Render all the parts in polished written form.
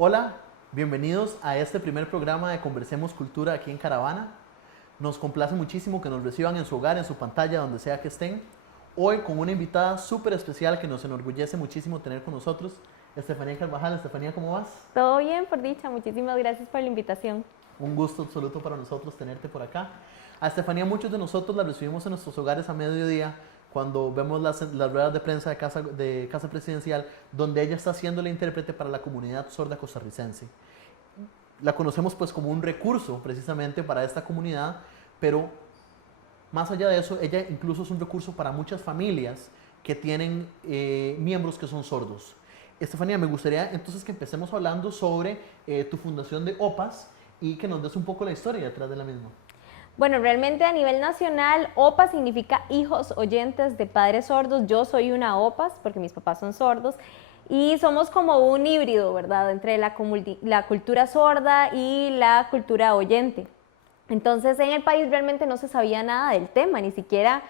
Hola, bienvenidos a este primer programa de Conversemos Cultura aquí en Caravana. Nos complace muchísimo que nos reciban en su hogar, en su pantalla, donde sea que estén. Hoy con una invitada súper especial que nos enorgullece muchísimo tener con nosotros, Estefanía Carvajal. Estefanía, ¿cómo vas? Todo bien, por dicha. Muchísimas gracias por la invitación. Un gusto absoluto para nosotros tenerte por acá. A Estefanía, muchos de nosotros la recibimos en nuestros hogares a mediodía cuando vemos las ruedas de prensa de Casa Presidencial, donde ella está siendo la intérprete para la comunidad sorda costarricense. La conocemos pues como un recurso precisamente para esta comunidad, pero más allá de eso, ella incluso es un recurso para muchas familias que tienen miembros que son sordos. Estefanía, me gustaría entonces que empecemos hablando sobre tu fundación de OPAS y que nos des un poco la historia detrás de la misma. Bueno, realmente a nivel nacional, OPA significa Hijos Oyentes de Padres Sordos. Yo soy una OPAS porque mis papás son sordos y somos como un híbrido, ¿verdad?, entre la cultura sorda y la cultura oyente. Entonces, en el país realmente no se sabía nada del tema, ni siquiera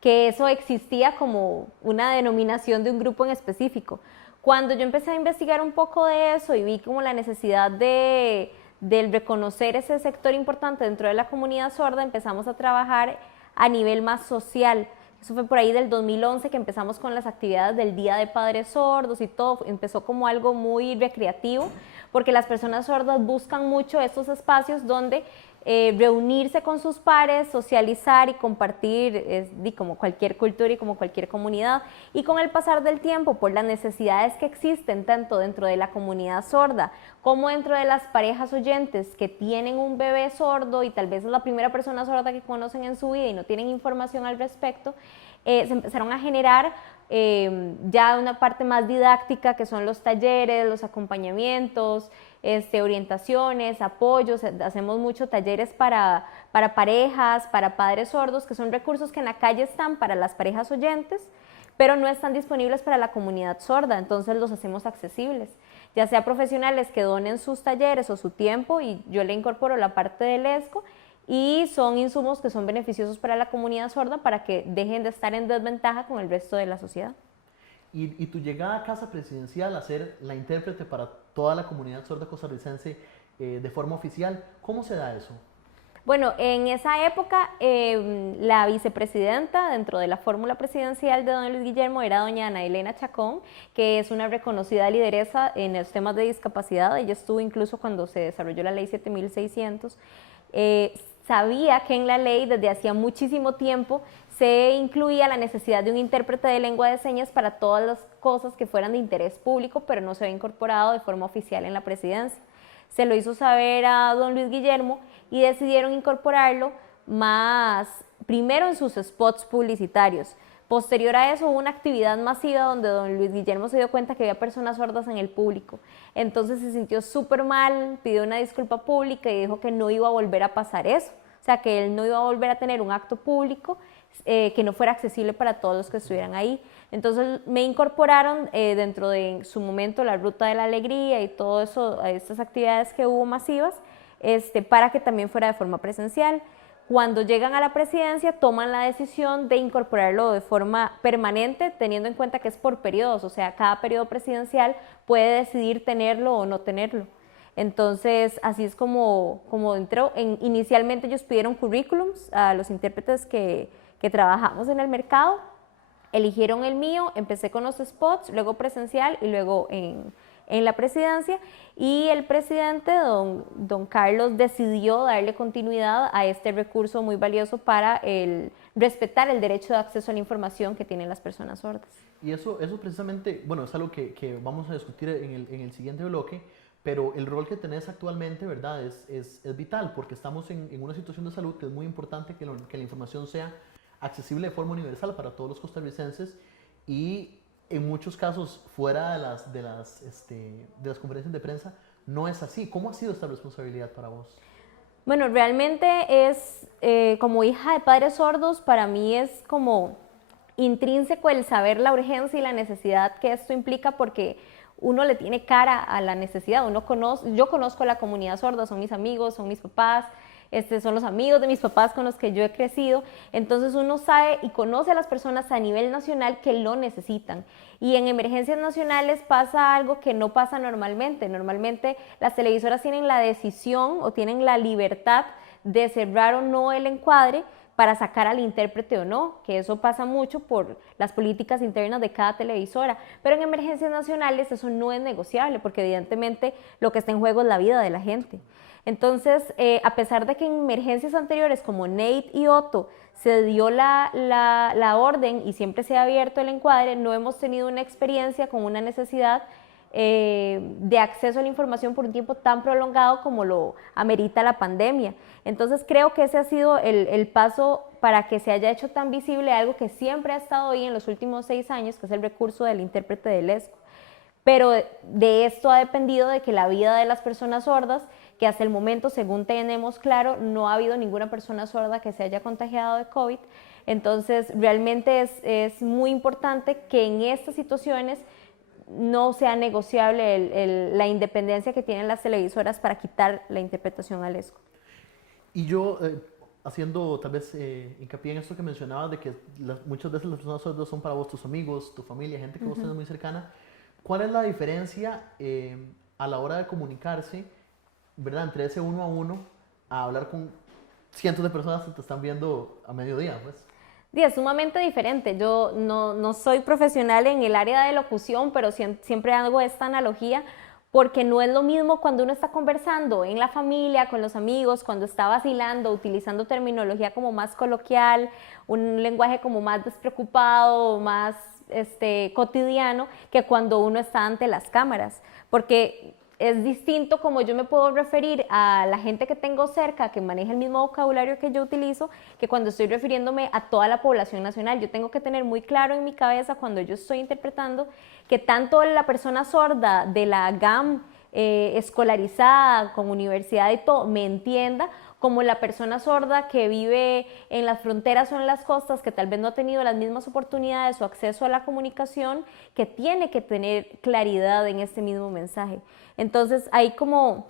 que eso existía como una denominación de un grupo en específico. Cuando yo empecé a investigar un poco de eso y vi como la necesidad del reconocer ese sector importante dentro de la comunidad sorda, empezamos a trabajar a nivel más social. Eso fue por ahí del 2011 que empezamos con las actividades del Día de Padres Sordos y todo. Empezó como algo muy recreativo, porque las personas sordas buscan mucho estos espacios donde reunirse con sus pares, socializar y compartir como cualquier cultura y como cualquier comunidad. Y con el pasar del tiempo, por las necesidades que existen tanto dentro de la comunidad sorda como dentro de las parejas oyentes que tienen un bebé sordo y tal vez es la primera persona sorda que conocen en su vida y no tienen información al respecto, se empezaron a generar ya una parte más didáctica, que son los talleres, los acompañamientos, orientaciones, apoyos. Hacemos muchos talleres para parejas, para padres sordos, que son recursos que en la calle están para las parejas oyentes, pero no están disponibles para la comunidad sorda, entonces los hacemos accesibles, ya sea profesionales que donen sus talleres o su tiempo y yo le incorporo la parte del ESCO, y son insumos que son beneficiosos para la comunidad sorda para que dejen de estar en desventaja con el resto de la sociedad. Y tu llegada a Casa Presidencial a ser la intérprete para toda la comunidad sorda costarricense de forma oficial, ¿cómo se da eso? Bueno, en esa época la vicepresidenta dentro de la fórmula presidencial de don Luis Guillermo era doña Ana Elena Chacón, que es una reconocida lideresa en los temas de discapacidad. Ella estuvo incluso cuando se desarrolló la ley 7600. Sabía que en la ley desde hacía muchísimo tiempo se incluía la necesidad de un intérprete de lengua de señas para todas las cosas que fueran de interés público, pero no se había incorporado de forma oficial en la presidencia. Se lo hizo saber a don Luis Guillermo y decidieron incorporarlo más primero en sus spots publicitarios. Posterior a eso hubo una actividad masiva donde don Luis Guillermo se dio cuenta que había personas sordas en el público. Entonces se sintió súper mal, pidió una disculpa pública y dijo que no iba a volver a pasar eso. O sea, que él no iba a volver a tener un acto público que no fuera accesible para todos los que estuvieran ahí. Entonces me incorporaron dentro de en su momento la Ruta de la Alegría y todo eso, estas actividades que hubo masivas, para que también fuera de forma presencial. Cuando llegan a la presidencia toman la decisión de incorporarlo de forma permanente, teniendo en cuenta que es por periodos, o sea, cada periodo presidencial puede decidir tenerlo o no tenerlo. Entonces, así es como entró. Inicialmente ellos pidieron currículums a los intérpretes que trabajamos en el mercado, eligieron el mío, empecé con los spots, luego presencial y luego en la presidencia, y el presidente, don Carlos, decidió darle continuidad a este recurso muy valioso para respetar el derecho de acceso a la información que tienen las personas sordas. Y eso precisamente, bueno, es algo que vamos a discutir en el siguiente bloque, pero el rol que tenés actualmente, ¿verdad?, es vital, porque estamos en una situación de salud que es muy importante que la información sea accesible de forma universal para todos los costarricenses, y en muchos casos fuera de las conferencias de prensa no es así. ¿Cómo ha sido esta responsabilidad para vos? Bueno, realmente es, como hija de padres sordos, para mí es como intrínseco el saber la urgencia y la necesidad que esto implica, porque uno le tiene cara a la necesidad. Yo conozco a la comunidad sorda, son mis amigos, son mis papás, son los amigos de mis papás con los que yo he crecido. Entonces uno sabe y conoce a las personas a nivel nacional que lo necesitan. Y en emergencias nacionales pasa algo que no pasa normalmente. Normalmente las televisoras tienen la decisión o tienen la libertad de cerrar o no el encuadre para sacar al intérprete o no, que eso pasa mucho por las políticas internas de cada televisora, pero en emergencias nacionales eso no es negociable, porque evidentemente lo que está en juego es la vida de la gente. Entonces, a pesar de que en emergencias anteriores como Nate y Otto se dio la orden y siempre se ha abierto el encuadre, no hemos tenido una experiencia con una necesidad de acceso a la información por un tiempo tan prolongado como lo amerita la pandemia. Entonces creo que ese ha sido el paso para que se haya hecho tan visible algo que siempre ha estado ahí en los últimos 6 años, que es el recurso del intérprete del ESCO. Pero de esto ha dependido de que la vida de las personas sordas, que hasta el momento, según tenemos claro, no ha habido ninguna persona sorda que se haya contagiado de COVID. Entonces realmente es muy importante que en estas situaciones no sea negociable la independencia que tienen las televisoras para quitar la interpretación al ESCO. Y yo, haciendo tal vez hincapié en esto que mencionabas, de que muchas veces las personas sordas son para vos tus amigos, tu familia, gente que vos tenés muy cercana, ¿cuál es la diferencia a la hora de comunicarse, ¿verdad? Entre ese uno a uno, a hablar con cientos de personas que te están viendo a mediodía, pues? Es sumamente diferente. Yo no soy profesional en el área de locución, pero siempre hago esta analogía porque no es lo mismo cuando uno está conversando en la familia, con los amigos, cuando está vacilando, utilizando terminología como más coloquial, un lenguaje como más despreocupado, más cotidiano, que cuando uno está ante las cámaras. Porque es distinto como yo me puedo referir a la gente que tengo cerca, que maneja el mismo vocabulario que yo utilizo, que cuando estoy refiriéndome a toda la población nacional. Yo tengo que tener muy claro en mi cabeza cuando yo estoy interpretando que tanto la persona sorda de la GAM escolarizada, con universidad y todo, me entienda, como la persona sorda que vive en las fronteras o en las costas, que tal vez no ha tenido las mismas oportunidades o acceso a la comunicación, que tiene que tener claridad en este mismo mensaje. Entonces hay como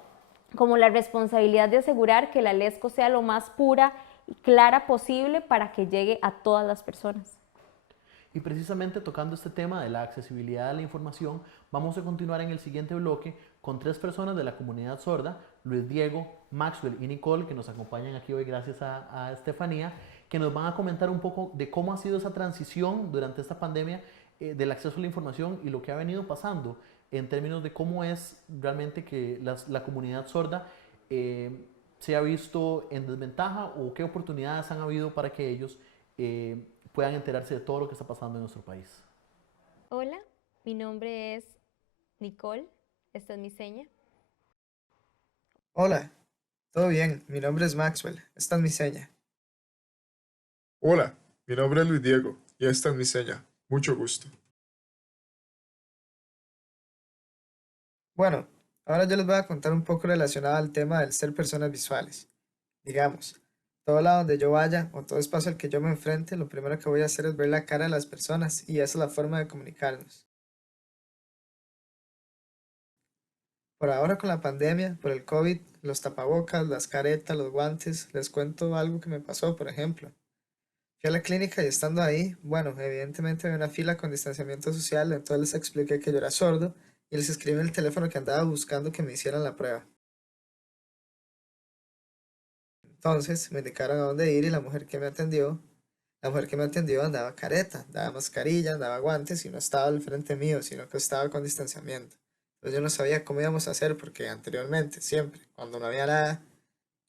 la responsabilidad de asegurar que la LESCO sea lo más pura y clara posible para que llegue a todas las personas. Y precisamente tocando este tema de la accesibilidad a la información, vamos a continuar en el siguiente bloque con 3 personas de la comunidad sorda, Luis Diego, Maxwell y Nicole, que nos acompañan aquí hoy gracias a Estefanía, que nos van a comentar un poco de cómo ha sido esa transición durante esta pandemia del acceso a la información y lo que ha venido pasando en términos de cómo es realmente que la comunidad sorda se ha visto en desventaja o qué oportunidades han habido para que ellos puedan enterarse de todo lo que está pasando en nuestro país. Hola, mi nombre es Nicole, esta es mi seña. Hola, todo bien, mi nombre es Maxwell, esta es mi seña. Hola, mi nombre es Luis Diego y esta es mi seña. Mucho gusto. Bueno, ahora yo les voy a contar un poco relacionado al tema del ser personas visuales. Digamos, todo lado donde yo vaya o todo espacio al que yo me enfrente, lo primero que voy a hacer es ver la cara de las personas y esa es la forma de comunicarnos. Por ahora con la pandemia, por el COVID, los tapabocas, las caretas, los guantes, les cuento algo que me pasó, por ejemplo. Fui a la clínica y estando ahí, bueno, evidentemente había una fila con distanciamiento social, entonces les expliqué que yo era sordo y les escribí en el teléfono que andaba buscando que me hicieran la prueba. Entonces me indicaron a dónde ir y la mujer que me atendió andaba careta, andaba mascarilla, andaba guantes y no estaba al frente mío, sino que estaba con distanciamiento. Entonces yo no sabía cómo íbamos a hacer porque anteriormente, siempre, cuando no había nada,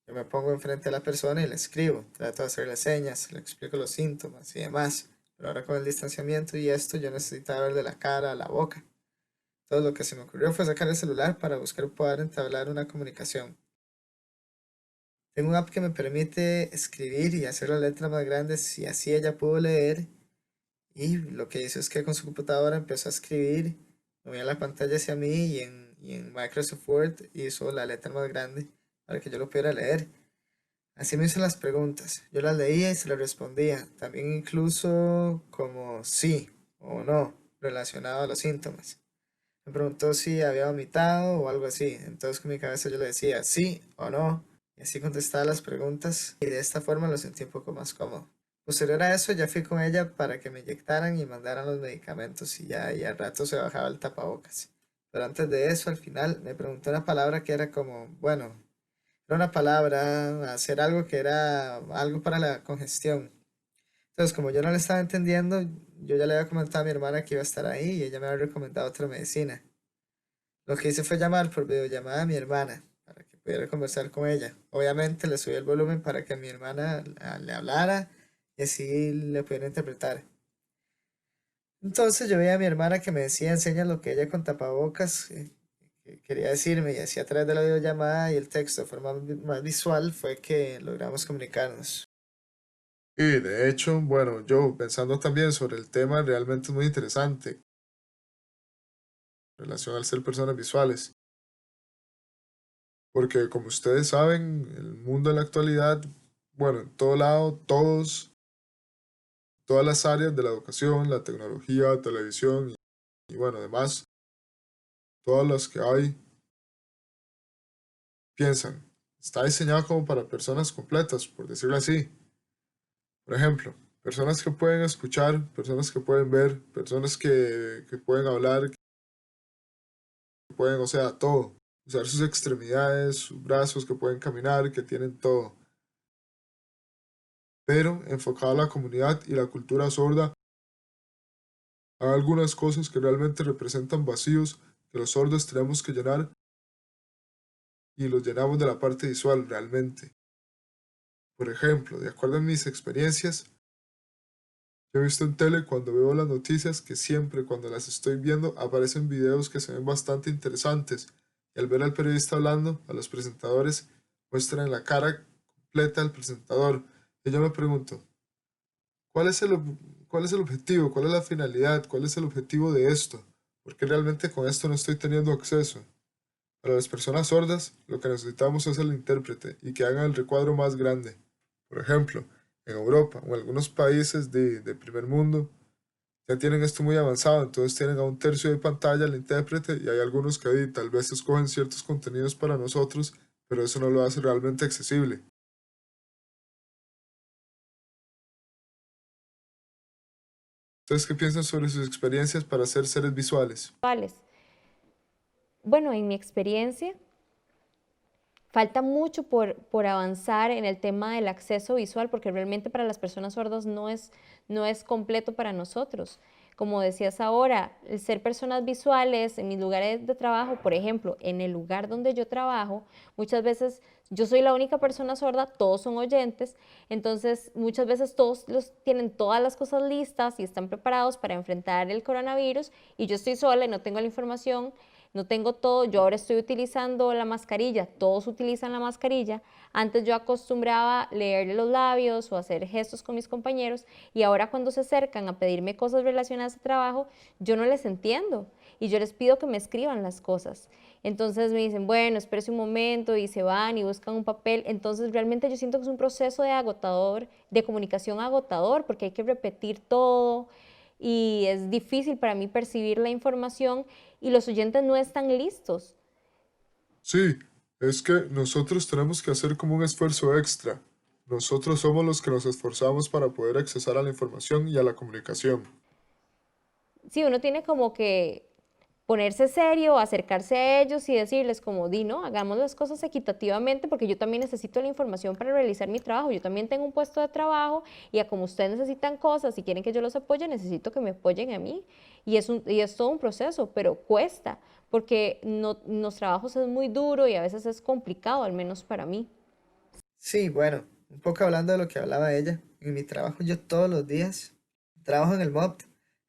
yo me pongo enfrente de la persona y le escribo, trato de hacerle señas, le explico los síntomas y demás. Pero ahora con el distanciamiento y esto, yo necesitaba verle la cara, la boca. Entonces lo que se me ocurrió fue sacar el celular para buscar poder entablar una comunicación. Tengo un app que me permite escribir y hacer las letras más grandes y así ella pudo leer. Y lo que hizo es que con su computadora empezó a escribir, movía la pantalla hacia mí y en Microsoft Word hizo la letra más grande para que yo lo pudiera leer. Así me hizo las preguntas. Yo las leía y se las respondía. También incluso como sí o no relacionado a los síntomas. Me preguntó si había vomitado o algo así. Entonces con mi cabeza yo le decía sí o no. y así contestaba las preguntas y de esta forma lo sentí un poco más cómodo. Posterior a eso ya fui con ella para que me inyectaran y mandaran los medicamentos y ya y al rato se bajaba el tapabocas. Pero antes de eso, al final, me preguntó una palabra que era como, bueno, era una palabra, hacer algo que era algo para la congestión. Entonces, como yo no le estaba entendiendo, yo ya le había comentado a mi hermana que iba a estar ahí y ella me había recomendado otra medicina. Lo que hice fue llamar por videollamada a mi hermana para que pudiera conversar con ella. Obviamente le subí el volumen para que mi hermana le hablara y así le pudiera interpretar. Entonces yo veía a mi hermana que me decía, enseña lo que ella con tapabocas que quería decirme y así a través de la videollamada y el texto de forma más visual fue que logramos comunicarnos. Y de hecho, bueno, yo pensando también sobre el tema, realmente es muy interesante en relación al ser personas visuales, porque como ustedes saben, el mundo en la actualidad, bueno, en todo lado, todas las áreas de la educación, la tecnología, televisión y bueno, además, todas las que hay, piensan, está diseñado como para personas completas, por decirlo así. Por ejemplo, personas que pueden escuchar, personas que pueden ver, personas que pueden hablar, que pueden, o sea, todo. Usar sus extremidades, sus brazos, que pueden caminar, que tienen todo. Pero enfocado a la comunidad y la cultura sorda, hay algunas cosas que realmente representan vacíos que los sordos tenemos que llenar y los llenamos de la parte visual realmente. Por ejemplo, de acuerdo a mis experiencias, yo he visto en tele cuando veo las noticias que siempre cuando las estoy viendo aparecen videos que se ven bastante interesantes y al ver al periodista hablando, a los presentadores muestran la cara completa del presentador y yo me pregunto, ¿cuál es cuál es el objetivo? ¿Cuál es la finalidad? ¿Cuál es el objetivo de esto? Porque realmente con esto no estoy teniendo acceso. Para las personas sordas, lo que necesitamos es el intérprete y que hagan el recuadro más grande. Por ejemplo, en Europa o en algunos países de primer mundo ya tienen esto muy avanzado, entonces tienen a un tercio de pantalla el intérprete y hay algunos que ahí tal vez escogen ciertos contenidos para nosotros, pero eso no lo hace realmente accesible. ¿Ustedes qué piensan sobre sus experiencias para ser seres visuales? Visuales. Bueno, en mi experiencia, falta mucho por avanzar en el tema del acceso visual, porque realmente para las personas sordas no es completo para nosotros. Como decías ahora, el ser personas visuales en mis lugares de trabajo, por ejemplo, en el lugar donde yo trabajo, muchas veces yo soy la única persona sorda, todos son oyentes, entonces muchas veces tienen todas las cosas listas y están preparados para enfrentar el coronavirus y yo estoy sola y no tengo la información, no tengo todo, yo ahora estoy utilizando la mascarilla, todos utilizan la mascarilla, antes yo acostumbraba leerle los labios o hacer gestos con mis compañeros y ahora cuando se acercan a pedirme cosas relacionadas a trabajo, yo no les entiendo y yo les pido que me escriban las cosas. Entonces me dicen, bueno, espérese un momento y se van y buscan un papel. Entonces realmente yo siento que es un proceso de agotador, de comunicación agotador, porque hay que repetir todo y es difícil para mí percibir la información y los oyentes no están listos. Sí, es que nosotros tenemos que hacer como un esfuerzo extra. Nosotros somos los que nos esforzamos para poder accesar a la información y a la comunicación. Sí, uno tiene como que ponerse serio, acercarse a ellos y decirles como, di, no, hagamos las cosas equitativamente porque yo también necesito la información para realizar mi trabajo, yo también tengo un puesto de trabajo y a como ustedes necesitan cosas y quieren que yo los apoye, necesito que me apoyen a mí y es todo un proceso, pero cuesta porque no, los trabajos es muy duro y a veces es complicado, al menos para mí. Sí, bueno, un poco hablando de lo que hablaba ella, en mi trabajo yo todos los días trabajo en el MOP,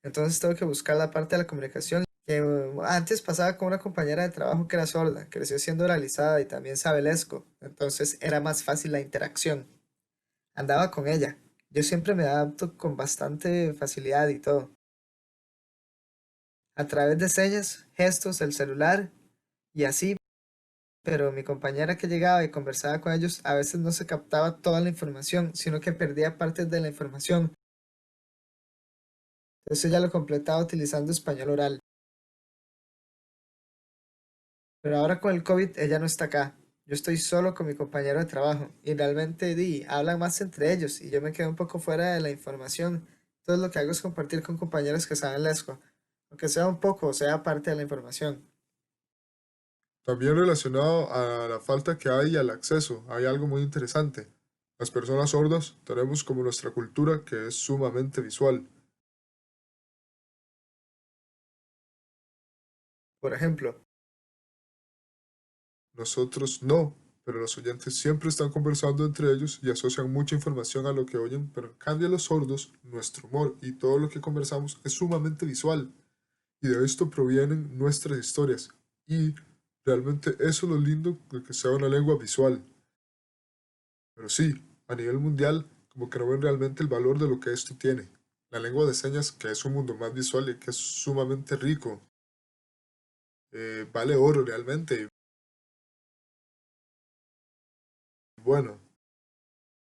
entonces tengo que buscar la parte de la comunicación que antes pasaba con una compañera de trabajo que era sorda, creció siendo oralizada y también sabe lesco, entonces era más fácil la interacción. Andaba con ella, yo siempre me adapto con bastante facilidad y todo. A través de señas, gestos, el celular y así, pero mi compañera que llegaba y conversaba con ellos a veces no se captaba toda la información, sino que perdía partes de la información. Entonces ella lo completaba utilizando español oral. Pero ahora con el COVID ella no está acá. Yo estoy solo con mi compañero de trabajo y realmente hablan más entre ellos y yo me quedo un poco fuera de la información. Entonces lo que hago es compartir con compañeros que saben lesco, aunque sea un poco o sea parte de la información. También relacionado a la falta que hay al acceso, hay algo muy interesante. Las personas sordas tenemos como nuestra cultura que es sumamente visual. Por ejemplo, Nosotros no, pero los oyentes siempre están conversando entre ellos y asocian mucha información a lo que oyen, pero en cambio los sordos, nuestro humor y todo lo que conversamos es sumamente visual y de esto provienen nuestras historias. Y realmente eso es lo lindo de que sea una lengua visual. Pero sí, a nivel mundial, como que no ven realmente el valor de lo que esto tiene. La lengua de señas, que es un mundo más visual y que es sumamente rico, vale oro realmente. Bueno,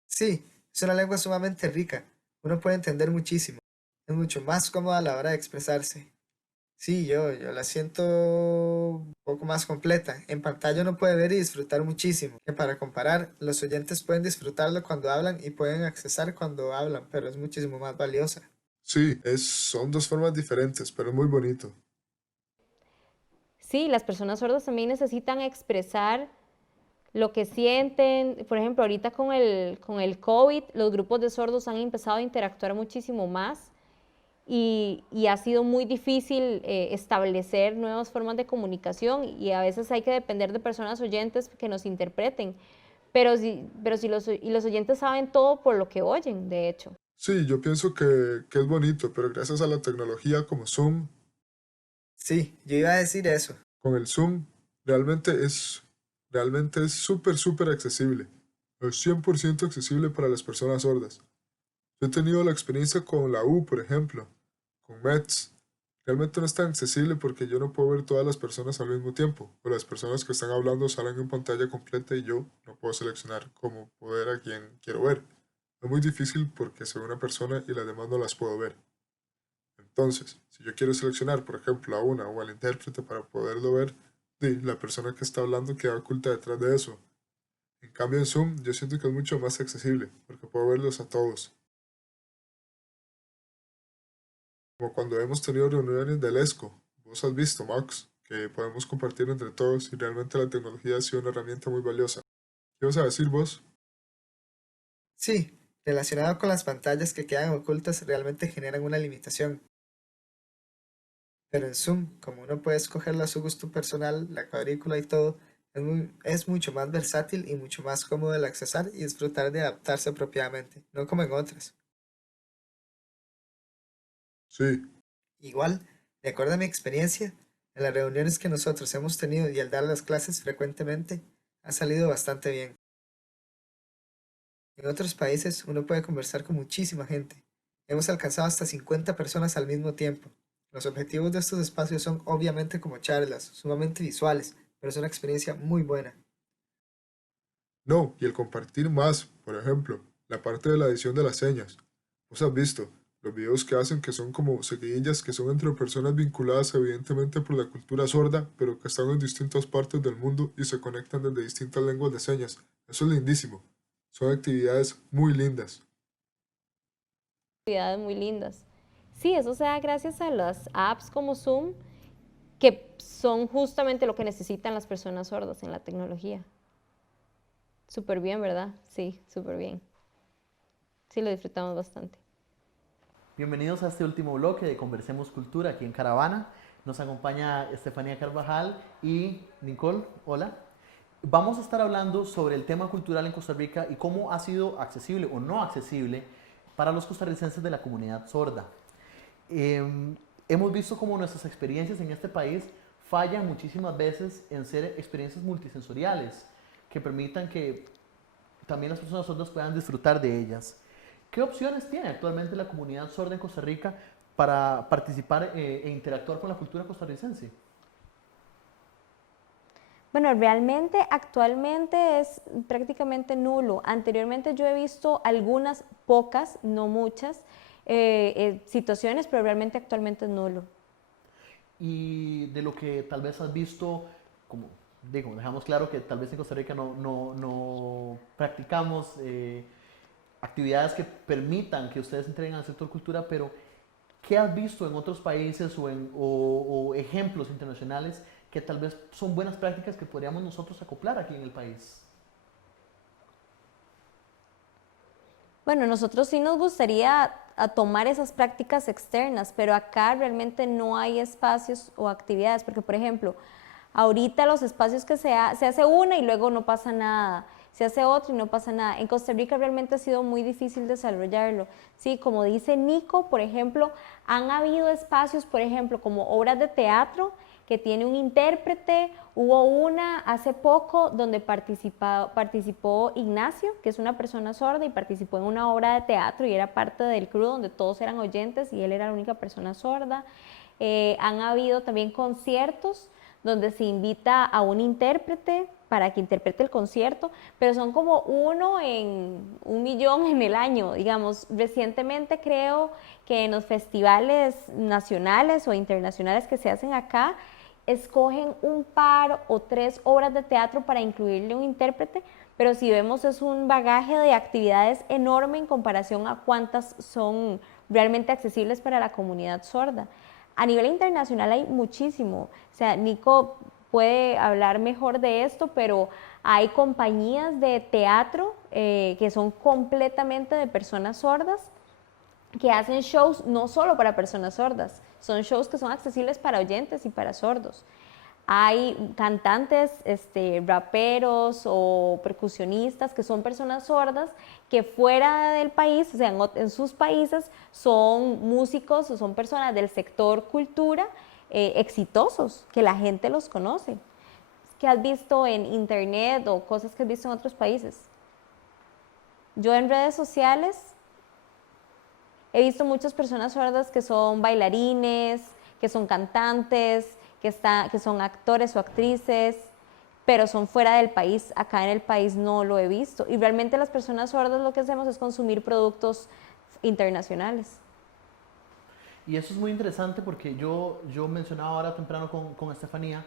sí, es una lengua sumamente rica. Uno puede entender muchísimo. Es mucho más cómoda a la hora de expresarse. Sí, yo la siento un poco más completa. En pantalla uno puede ver y disfrutar muchísimo. Que para comparar, los oyentes pueden disfrutarlo cuando hablan y pueden accesar cuando hablan, pero es muchísimo más valiosa. sí, son dos formas diferentes, pero es muy bonito. Sí, las personas sordas también necesitan expresar lo que sienten. Por ejemplo, ahorita con el COVID, los grupos de sordos han empezado a interactuar muchísimo más y ha sido muy difícil establecer nuevas formas de comunicación y a veces hay que depender de personas oyentes que nos interpreten. Pero si y los oyentes saben todo por lo que oyen, de hecho. Sí, yo pienso que es bonito, pero gracias a la tecnología como Zoom, Sí, yo iba a decir eso. con el Zoom, realmente es súper, súper accesible. Es 100% accesible para las personas sordas. Yo he tenido la experiencia con la U, por ejemplo, con Mets. Realmente no es tan accesible porque yo no puedo ver todas las personas al mismo tiempo, o las personas que están hablando salen en pantalla completa y yo no puedo seleccionar cómo poder a quien quiero ver. Es muy difícil porque soy una persona y las demás no las puedo ver. Entonces, si yo quiero seleccionar, por ejemplo, a una o al intérprete para poderlo ver, la persona que está hablando queda oculta detrás de eso. En cambio, en Zoom, yo siento que es mucho más accesible porque puedo verlos a todos. Como cuando hemos tenido reuniones del ESCO. Vos has visto, Max, que podemos compartir entre todos y realmente la tecnología ha sido una herramienta muy valiosa. ¿Qué vas a decir vos? Sí, relacionado con las pantallas que quedan ocultas realmente generan una limitación. Pero en Zoom, como uno puede escogerlo a su gusto personal, la cuadrícula y todo, es mucho más versátil y mucho más cómodo el accesar y disfrutar de adaptarse apropiadamente, no como en otras. Sí, Igual, de acuerdo a mi experiencia, en las reuniones que nosotros hemos tenido y al dar las clases frecuentemente, ha salido bastante bien. En otros países uno puede conversar con muchísima gente. Hemos alcanzado hasta 50 personas al mismo tiempo. Los objetivos de estos espacios son obviamente como charlas, sumamente visuales, pero es una experiencia muy buena. no, y el compartir más, por ejemplo, la parte de la edición de las señas. Vos has visto los videos que hacen que son como seguidillas que son entre personas vinculadas evidentemente por la cultura sorda, pero que están en distintas partes del mundo y se conectan desde distintas lenguas de señas. Eso es lindísimo. Son actividades muy lindas. Actividades muy lindas. Sí, eso se da gracias a las apps como Zoom, que son justamente lo que necesitan las personas sordas en la tecnología. Súper bien, ¿verdad? Sí, súper bien. Sí, lo disfrutamos bastante. Bienvenidos a este último bloque de Conversemos Cultura aquí en Caravana. Nos acompaña Estefanía Carvajal y Nicole. Hola. Vamos a estar hablando sobre el tema cultural en Costa Rica y cómo ha sido accesible o no accesible para los costarricenses de la comunidad sorda. Hemos visto cómo nuestras experiencias en este país fallan muchísimas veces en ser experiencias multisensoriales que permitan que también las personas sordas puedan disfrutar de ellas. ¿Qué opciones tiene actualmente la comunidad sorda en Costa Rica para participar e interactuar con la cultura costarricense? Bueno, realmente actualmente es prácticamente nulo. Anteriormente yo he visto algunas pocas, no muchas, situaciones, pero realmente actualmente es nulo. Y de lo que tal vez has visto, como digo, dejamos claro que tal vez en Costa Rica no practicamos actividades que permitan que ustedes entreguen al sector cultura, pero ¿qué has visto en otros países o ejemplos internacionales que tal vez son buenas prácticas que podríamos nosotros acoplar aquí en el país? Bueno, nosotros sí nos gustaría a tomar esas prácticas externas, pero acá realmente no hay espacios o actividades, porque por ejemplo, ahorita los espacios que se hace una y luego no pasa nada, se hace otro y no pasa nada. En Costa Rica realmente ha sido muy difícil desarrollarlo. Sí, como dice Nico, por ejemplo, han habido espacios, por ejemplo, como obras de teatro que tiene un intérprete. Hubo una hace poco donde participó Ignacio, que es una persona sorda, y participó en una obra de teatro y era parte del crew donde todos eran oyentes y él era la única persona sorda. Han habido también conciertos donde se invita a un intérprete para que interprete el concierto, pero son como 1 en 1.000.000 en el año, digamos. Recientemente creo que en los festivales nacionales o internacionales que se hacen acá, escogen un par o 3 obras de teatro para incluirle un intérprete, pero si vemos es un bagaje de actividades enorme en comparación a cuántas son realmente accesibles para la comunidad sorda. A nivel internacional hay muchísimo, o sea, Nico puede hablar mejor de esto, pero hay compañías de teatro que son completamente de personas sordas, que hacen shows no solo para personas sordas, son shows que son accesibles para oyentes y para sordos. Hay cantantes, raperos o percusionistas que son personas sordas que fuera del país, o sea, en sus países, son músicos o son personas del sector cultura exitosos, que la gente los conoce. ¿Qué has visto en internet o cosas que has visto en otros países? Yo en redes sociales he visto muchas personas sordas que son bailarines, que son cantantes, que son actores o actrices, pero son fuera del país. Acá en el país no lo he visto. Y realmente las personas sordas lo que hacemos es consumir productos internacionales. Y eso es muy interesante porque yo mencionaba ahora temprano con Estefanía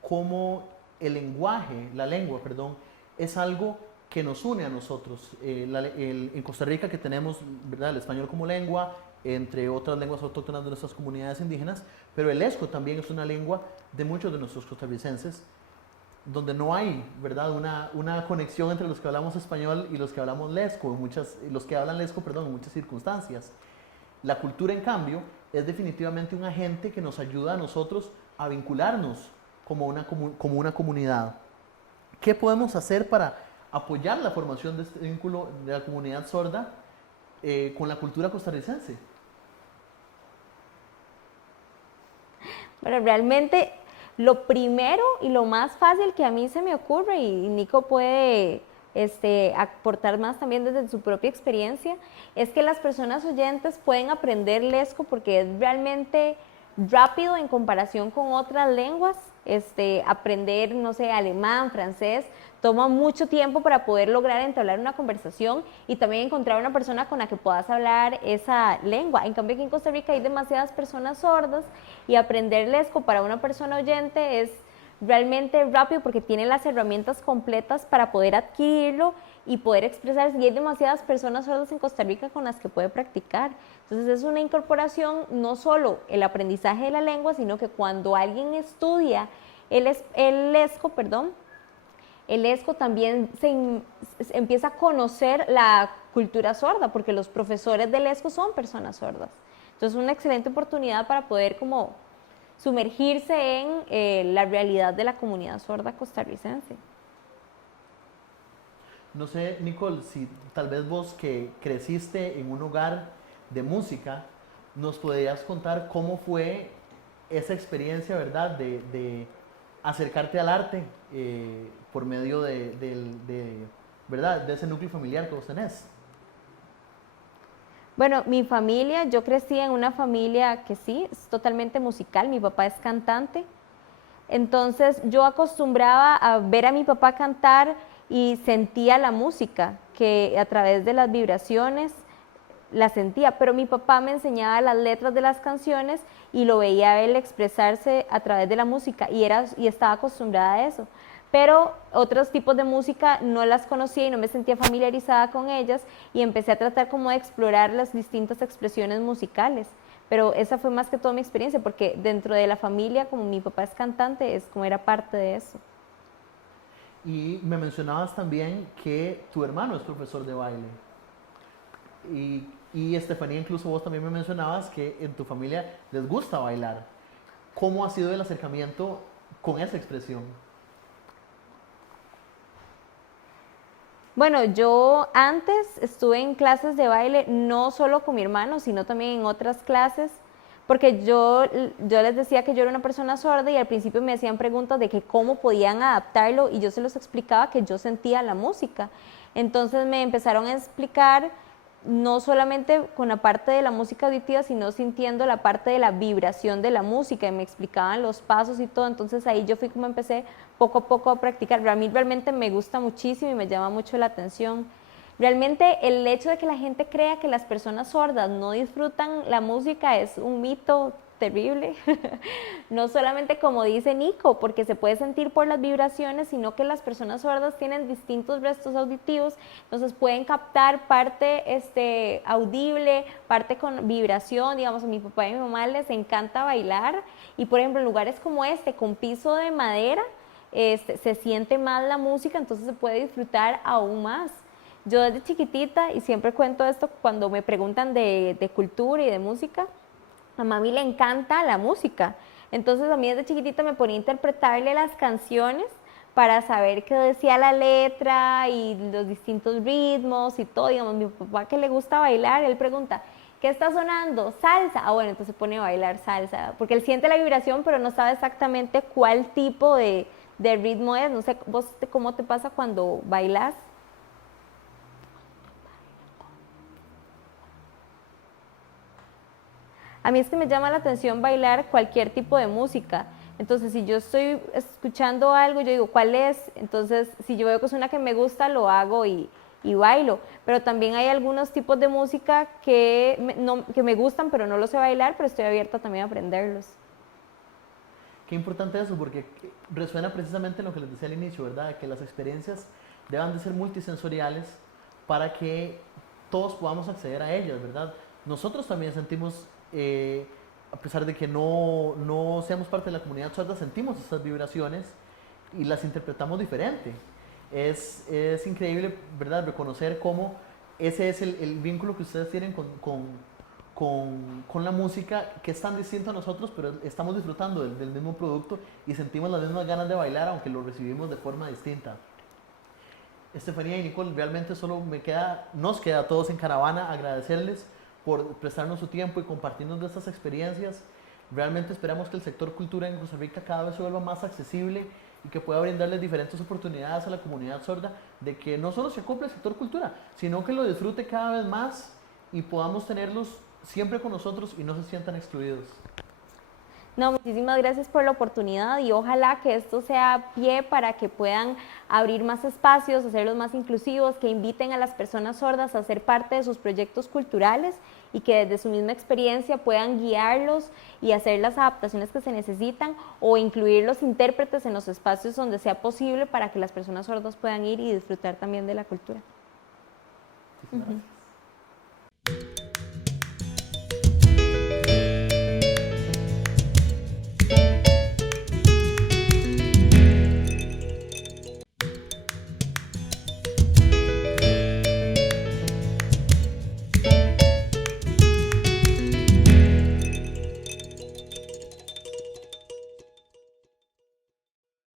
cómo el lenguaje, la lengua, perdón, es algo que nos une a nosotros. En Costa Rica que tenemos, ¿verdad?, el español como lengua, entre otras lenguas autóctonas de nuestras comunidades indígenas, pero el lesco también es una lengua de muchos de nuestros costarricenses, donde no hay, ¿verdad?, una conexión entre los que hablamos español y los que hablamos lesco, los que hablan lesco, perdón, en muchas circunstancias. La cultura, en cambio, es definitivamente un agente que nos ayuda a nosotros a vincularnos como una comunidad. ¿Qué podemos hacer para apoyar la formación de este vínculo de la comunidad sorda con la cultura costarricense? Bueno, realmente lo primero y lo más fácil que a mí se me ocurre, y Nico puede aportar más también desde su propia experiencia, es que las personas oyentes pueden aprender lesco porque es realmente rápido en comparación con otras lenguas. Aprender, no sé, alemán, francés, toma mucho tiempo para poder lograr entablar una conversación y también encontrar una persona con la que puedas hablar esa lengua. En cambio aquí en Costa Rica hay demasiadas personas sordas y aprender lesco para una persona oyente es realmente rápido porque tiene las herramientas completas para poder adquirirlo y poder expresarse, y hay demasiadas personas sordas en Costa Rica con las que puede practicar. Entonces es una incorporación, no solo el aprendizaje de la lengua, sino que cuando alguien estudia el lesco, el lesco también empieza a conocer la cultura sorda, porque los profesores del lesco son personas sordas. Entonces es una excelente oportunidad para poder como sumergirse en la realidad de la comunidad sorda costarricense. No sé, Nicole, si tal vez vos que creciste en un hogar de música, nos podrías contar cómo fue esa experiencia, ¿verdad?, de acercarte al arte por medio ¿verdad?, de ese núcleo familiar que vos tenés. Bueno, mi familia, yo crecí en una familia que sí, es totalmente musical, mi papá es cantante, entonces yo acostumbraba a ver a mi papá cantar y sentía la música, que a través de las vibraciones la sentía, pero mi papá me enseñaba las letras de las canciones y lo veía a él expresarse a través de la música y estaba acostumbrada a eso. pero otros tipos de música no las conocía y no me sentía familiarizada con ellas y empecé a tratar como de explorar las distintas expresiones musicales. Pero esa fue más que todo mi experiencia, porque dentro de la familia, como mi papá es cantante, es como era parte de eso. Y me mencionabas también que tu hermano es profesor de baile. Y Estefanía, incluso vos también me mencionabas que en tu familia les gusta bailar. ¿Cómo ha sido el acercamiento con esa expresión? Bueno, yo antes estuve en clases de baile, no solo con mi hermano, sino también en otras clases, porque yo les decía que yo era una persona sorda y al principio me hacían preguntas de que cómo podían adaptarlo y yo se los explicaba que yo sentía la música. Entonces me empezaron a explicar no solamente con la parte de la música auditiva, sino sintiendo la parte de la vibración de la música y me explicaban los pasos y todo, entonces ahí yo fui como empecé poco a poco a practicar. A mí realmente me gusta muchísimo y me llama mucho la atención. Realmente el hecho de que la gente crea que las personas sordas no disfrutan la música es un mito terrible, no solamente como dice Nico, porque se puede sentir por las vibraciones, sino que las personas sordas tienen distintos restos auditivos, entonces pueden captar parte audible, parte con vibración, digamos, a mi papá y a mi mamá les encanta bailar, y por ejemplo en lugares como este, con piso de madera, se siente más la música, entonces se puede disfrutar aún más. Yo desde chiquitita, y siempre cuento esto cuando me preguntan de cultura y de música, a mami le encanta la música, entonces a mí desde chiquitita me ponía a interpretarle las canciones para saber qué decía la letra y los distintos ritmos y todo. Digamos, mi papá que le gusta bailar, él pregunta, ¿qué está sonando? ¿Salsa? Ah, bueno, entonces se pone a bailar salsa, porque él siente la vibración, pero no sabe exactamente cuál tipo de ritmo es. No sé, vos cómo te pasa cuando bailas. A mí es que me llama la atención bailar cualquier tipo de música. Entonces, si yo estoy escuchando algo, yo digo, ¿cuál es? Entonces, si yo veo que es una que me gusta, lo hago y bailo. Pero también hay algunos tipos de música que me gustan, pero no los sé bailar, pero estoy abierta también a aprenderlos. Qué importante eso, porque resuena precisamente en lo que les decía al inicio, ¿verdad? Que las experiencias deban de ser multisensoriales para que todos podamos acceder a ellas, ¿verdad? Nosotros también sentimos, a pesar de que no seamos parte de la comunidad sorda, sentimos esas vibraciones y las interpretamos diferente. Es increíble, ¿verdad? Reconocer cómo ese es el vínculo que ustedes tienen con la música, que es tan distinto a nosotros, pero estamos disfrutando del mismo producto y sentimos las mismas ganas de bailar, aunque lo recibimos de forma distinta. Estefanía y Nicole, realmente solo nos queda a todos en Caravana agradecerles por prestarnos su tiempo y compartirnos de estas experiencias. Realmente esperamos que el sector cultura en Costa Rica cada vez se vuelva más accesible y que pueda brindarles diferentes oportunidades a la comunidad sorda, de que no solo se acople el sector cultura, sino que lo disfrute cada vez más y podamos tenerlos siempre con nosotros y no se sientan excluidos. No, muchísimas gracias por la oportunidad y ojalá que esto sea pie para que puedan abrir más espacios, hacerlos más inclusivos, que inviten a las personas sordas a ser parte de sus proyectos culturales y que desde su misma experiencia puedan guiarlos y hacer las adaptaciones que se necesitan o incluir los intérpretes en los espacios donde sea posible para que las personas sordas puedan ir y disfrutar también de la cultura. Muchísimas gracias.